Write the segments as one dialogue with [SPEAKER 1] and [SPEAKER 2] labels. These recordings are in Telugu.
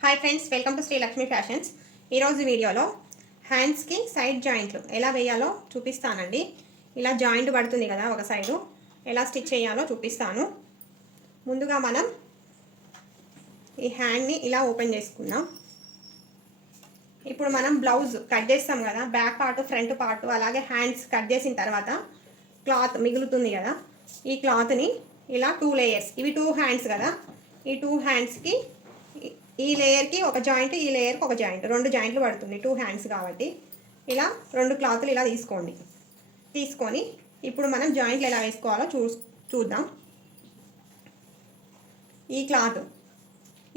[SPEAKER 1] Hi friends welcome to Sri Lakshmi fashions ఈరోజు వీడియోలో హ్యాండ్స్కి సైడ్ జాయింట్లు ఎలా వేయాలో చూపిస్తానండి. ఇలా జాయింట్ పడుతుంది కదా ఒక సైడు ఎలా స్టిచ్ చేయాలో చూపిస్తాను. ముందుగా మనం ఈ హ్యాండ్ని ఇలా ఓపెన్ చేసుకుందాం. ఇప్పుడు మనం బ్లౌజ్ కట్ చేస్తాం కదా బ్యాక్ పార్ట్ ఫ్రంట్ పార్ట్ అలాగే హ్యాండ్స్ కట్ చేసిన తర్వాత క్లాత్ మిగులుతుంది కదా ఈ క్లాత్ని ఇలా టూ లేయర్స్ ఇవి టూ హ్యాండ్స్ కదా ఈ టూ హ్యాండ్స్కి ఈ లేయర్కి ఒక జాయింట్ ఈ లేయర్కి ఒక జాయింట్ రెండు జాయింట్లు పడుతుంది. టూ హ్యాండ్స్ కాబట్టి. ఇలా రెండు క్లాతులు ఇలా తీసుకోండి. తీసుకొని ఇప్పుడు మనం జాయింట్లు ఎలా వేసుకోవాలో చూ చూద్దాం. ఈ క్లాత్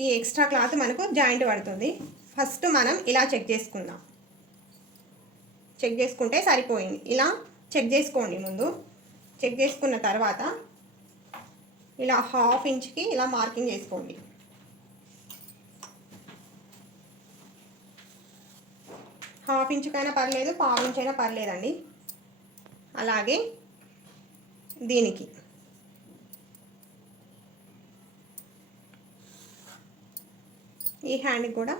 [SPEAKER 1] ఈ ఎక్స్ట్రా క్లాత్ మనకు జాయింట్ పడుతుంది. ఫస్ట్ మనం ఇలా చెక్ చేసుకుందాం. చెక్ చేసుకుంటే సరిపోయింది. ఇలా చెక్ చేసుకోండి ముందు. చెక్ చేసుకున్న తర్వాత ఇలా హాఫ్ ఇంచ్కి ఇలా మార్కింగ్ చేసుకోండి. హాఫ్ ఇంచుకైనా పర్లేదు పావు ఇంచ్ అయినా పర్లేదండి. అలాగే దీనికి. ఈ హ్యాండ్కి కూడా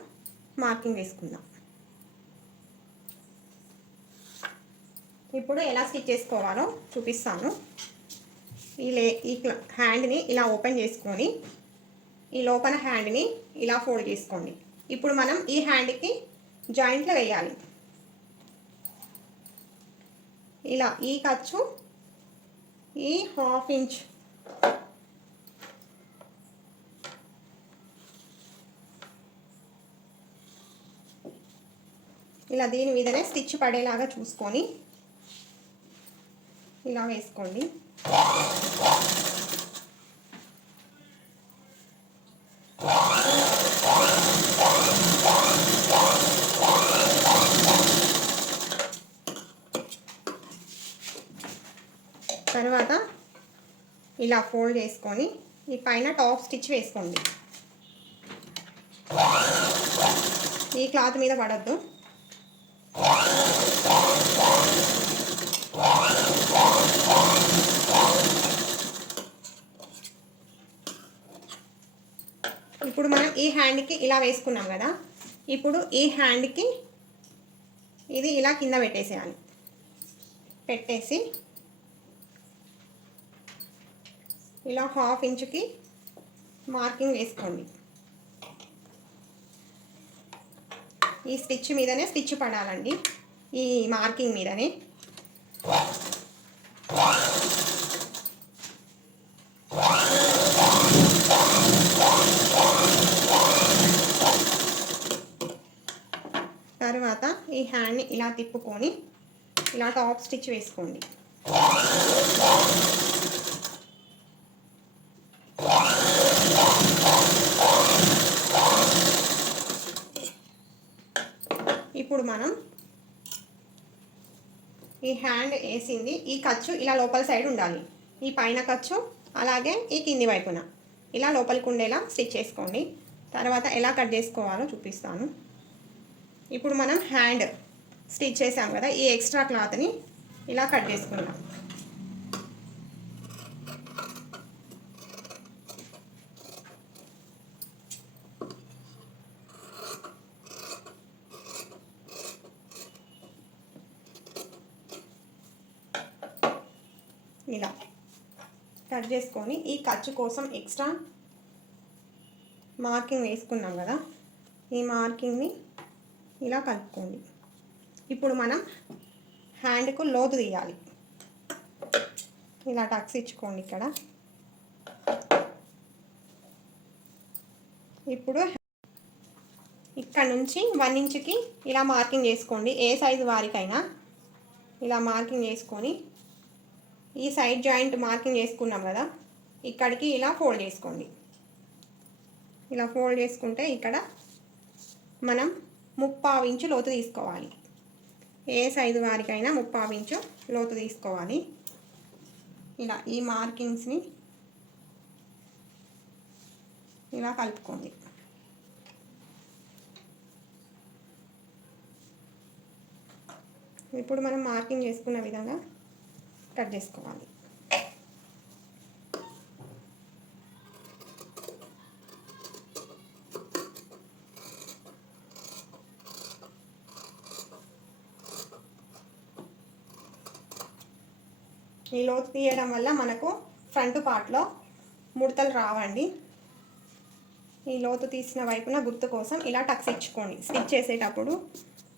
[SPEAKER 1] మార్కింగ్ వేసుకుందాం. ఇప్పుడు ఎలా స్టిచ్ చేసుకోవాలో చూపిస్తాను. ఈ లే ఈ హ్యాండ్ని ఇలా ఓపెన్ చేసుకొని ఈ లోపల హ్యాండ్ని ఇలా ఫోల్డ్ చేసుకోండి. ఇప్పుడు మనం ఈ హ్యాండ్కి జాయింట్లో వేయాలి. ఇలా ఈ ఖర్చు ఈ హాఫ్ ఇంచ్. ఇలా దీని మీదనే స్టిచ్ పడేలాగా చూసుకొని ఇలా వేసుకోండి. తర్వాత ఇలా ఫోల్డ్ చేసుకొని ఈ పైన టాప్ స్టిచ్ వేసుకోండి. ఈ క్లాత్ మీద పడద్దు. ఇప్పుడు మనం ఈ హ్యాండ్కి ఇలా వేసుకున్నాం కదా ఇప్పుడు ఈ హ్యాండ్కి ఇది ఇలా కింద పెట్టేసేయాలి. పెట్టేసి ఇలా హాఫ్ ఇంచుకి మార్కింగ్ వేసుకోండి. ఈ స్టిచ్ మీదనే స్టిచ్ పడాలండి. ఈ మార్కింగ్ మీదనే. తర్వాత ఈ హ్యాండ్ని ఇలా తిప్పుకొని ఇలా టాప్ స్టిచ్ వేసుకోండి. ఇప్పుడు మనం ఈ హ్యాండ్ వేసింది ఈ ఖర్చు ఇలా లోపల సైడ్ ఉండాలి. ఈ పైన ఖర్చు అలాగే ఈ కింది వైపున. ఇలా లోపలికి ఉండేలా స్టిచ్ చేసుకోండి. తర్వాత ఎలా కట్ చేసుకోవాలో చూపిస్తాను. ఇప్పుడు మనం హ్యాండ్ స్టిచ్ చేసాం కదా ఈ ఎక్స్ట్రా క్లాత్ని ఇలా కట్ చేసుకుందాం. ఇలా కట్ చేసుకొని ఈ ఖర్చు కోసం ఎక్స్ట్రా మార్కింగ్ వేసుకున్నాం కదా ఈ మార్కింగ్ని ఇలా కలుపుకోండి. ఇప్పుడు మనం హ్యాండ్కు లోతు తీయాలి. ఇలా టక్స్ ఇచ్చుకోండి ఇక్కడ. ఇప్పుడు ఇక్కడ నుంచి వన్ ఇంచుకి ఇలా మార్కింగ్ చేసుకోండి. ఏ సైజు వారికైనా ఇలా మార్కింగ్ చేసుకొని ఈ సైడ్ జాయింట్ మార్కింగ్ చేసుకున్నాం కదా ఇక్కడికి ఇలా ఫోల్డ్ చేసుకోండి. ఇలా ఫోల్డ్ చేసుకుంటే ఇక్కడ మనం ముప్పావు ఇంచు లోతు తీసుకోవాలి. ఏ సైజు వారికైనా ముప్పావు ఇంచు లోతు తీసుకోవాలి. ఇలా ఈ మార్కింగ్స్ని ఇలా కలుపుకోండి. ఇప్పుడు మనం మార్కింగ్ చేసుకున్న విధంగా కట్ చేసుకోవాలి ఈ లోతు తీయడం వల్ల మనకు ఫ్రంట్ పార్ట్లో ముడతలు రావండి. ఈ లోతు తీసిన వైపున గుర్తు కోసం ఇలా టక్స్ ఇచ్చుకోండి. స్టిచ్ చేసేటప్పుడు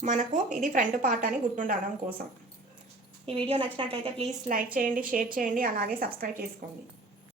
[SPEAKER 1] మనకు ఇది ఫ్రంట్ పార్ట్ అని గుర్తుండడం కోసం. ఈ వీడియో నచ్చినట్లయితే ప్లీజ్ లైక్ చేయండి షేర్ చేయండి అలాగే సబ్స్క్రైబ్ చేసుకోండి.